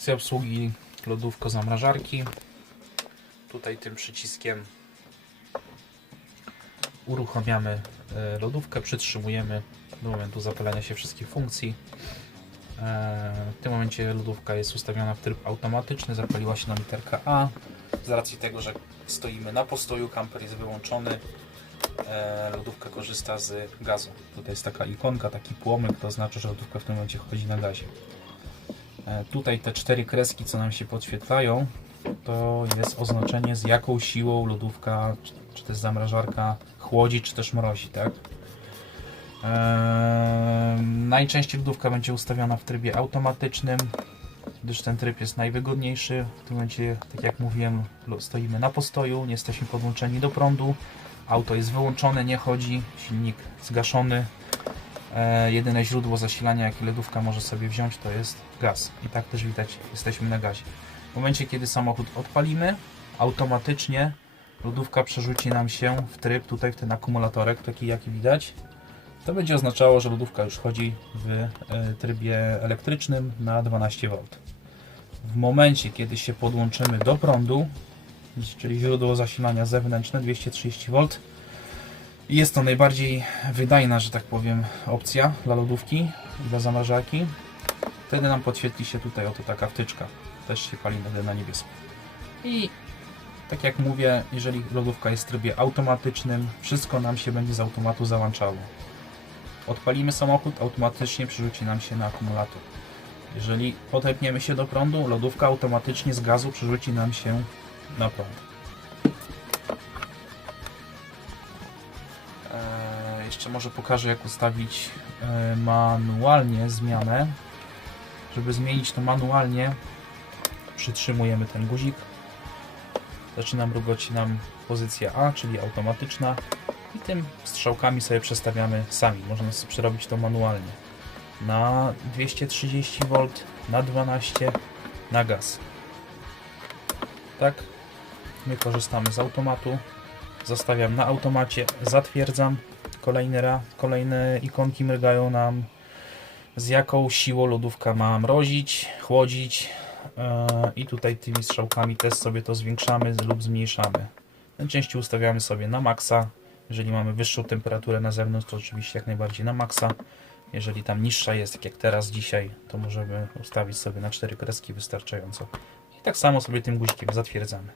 Instrukcja obsługi lodówko-zamrażarki. Tutaj tym przyciskiem uruchamiamy e, lodówkę, przytrzymujemy do momentu zapalania się wszystkich funkcji. E, W tym momencie lodówka jest ustawiona w tryb automatyczny, zapaliła się nam literka A. Z racji tego, że stoimy na postoju, kamper jest wyłączony, e, lodówka korzysta z gazu. Tutaj jest taka ikonka, taki płomyk, to znaczy, że lodówka w tym momencie chodzi na gazie. E, Tutaj te cztery kreski, co nam się podświetlają, to jest oznaczenie z jaką siłą lodówka, czy, też zamrażarka chłodzi, czy też mrozi, tak? Eee, najczęściej lodówka będzie ustawiona w trybie automatycznym, gdyż ten tryb jest najwygodniejszy. W tym momencie, tak jak mówiłem, stoimy na postoju, nie jesteśmy podłączeni do prądu. Auto jest wyłączone, nie chodzi, silnik zgaszony. E, jedyne źródło zasilania, jakie lodówka może sobie wziąć, to jest gaz. I tak też widać, jesteśmy na gazie. W momencie, kiedy samochód odpalimy, automatycznie lodówka przerzuci nam się w tryb, tutaj w ten akumulatorek, taki jaki widać. To będzie oznaczało, że lodówka już chodzi w e, trybie elektrycznym na 12V. W momencie, kiedy się podłączymy do prądu, czyli źródło zasilania zewnętrzne 230V, jest to najbardziej wydajna, że tak powiem, opcja dla lodówki dla zamrażarki. Wtedy nam podświetli się tutaj oto taka wtyczka. Też się pali na niebiesko. I tak jak mówię, jeżeli lodówka jest w trybie automatycznym, wszystko nam się będzie z automatu załączało. Odpalimy samochód, automatycznie przerzuci nam się na akumulator. Jeżeli podepniemy się do prądu, lodówka automatycznie z gazu przerzuci nam się na prąd. Jeszcze może pokażę jak ustawić e, manualnie zmianę. Żeby zmienić to manualnie, przytrzymujemy ten guzik. Zaczyna mrugać nam pozycja A, czyli automatyczna. I tym strzałkami sobie przestawiamy sami. Można sobie przerobić to manualnie. Na 230V, na 12, na gaz. Tak. My korzystamy z automatu. Zostawiam na automacie, zatwierdzam. Kolejny raz, kolejne ikonki mrygają nam z jaką siłą lodówka ma mrozić, chłodzić e, i tutaj tymi strzałkami też sobie to zwiększamy lub zmniejszamy. Najczęściej ustawiamy sobie na maksa. Jeżeli mamy wyższą temperaturę na zewnątrz, to oczywiście jak najbardziej na maksa. Jeżeli tam niższa jest, tak jak teraz, dzisiaj, to możemy ustawić sobie na 4 kreski wystarczająco. I tak samo sobie tym guzikiem zatwierdzamy.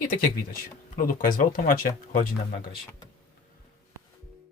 I tak jak widać, lodówka jest w automacie, chodzi nam na gazie.